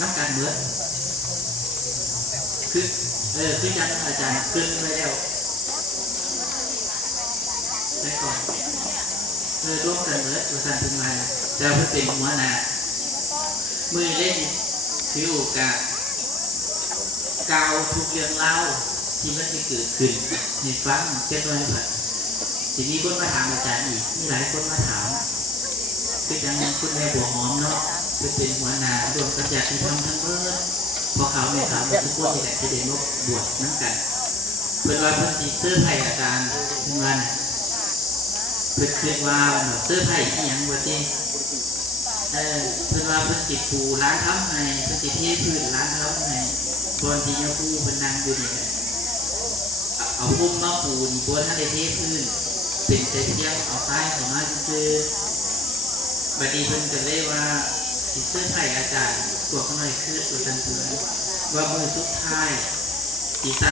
น้ำการเมืองคือคือจังอาจารย์ขึ้นไปแล้วได้ก่อนร่วมกันเมืองประธานถึงมาแต่เพื่อเป็นหัวหน้ามือเล่นถือโอกาสกล่าวทุกเรื่องเล่าที่มันจะเกิดขึ้นในฟังเช่นว่าแบบทีนี้คนมาถามอาจารย์อีกมีหลายคนมาถามคือจังคุณแม่บัวหอมเนาะคือเป็นหัวหน้ารวมกับญาติธรรมทั้งเมื่อพอเขาไม่ถามทุกคนที่แหละที่เด็กนกบวชนั่งกันเพื่อนว่าเพื่อนจีเสื้อไผ่อาจารย์ขึ้นมาเพื่อนคิดว่าเสื้อไผ่ที่ยังวันที่เพื่อนว่าเพื่อนจิตปูร้านทำไงเพื่อนจิตเทพื้นร้านทำไงบอลที่ยังปูเป็นนางอยู่นี่เอาพุ่มมาปูนี่บนท่านได้เทพื้นเป็นเสียงเอาใต้ของมาคือบัดนี้เพิ่นจะเรียกว่าสิเสื้อไผ่อาจารย์ตัวข้างในคือตัวจันทร์ว่ามือสุดท้ายที่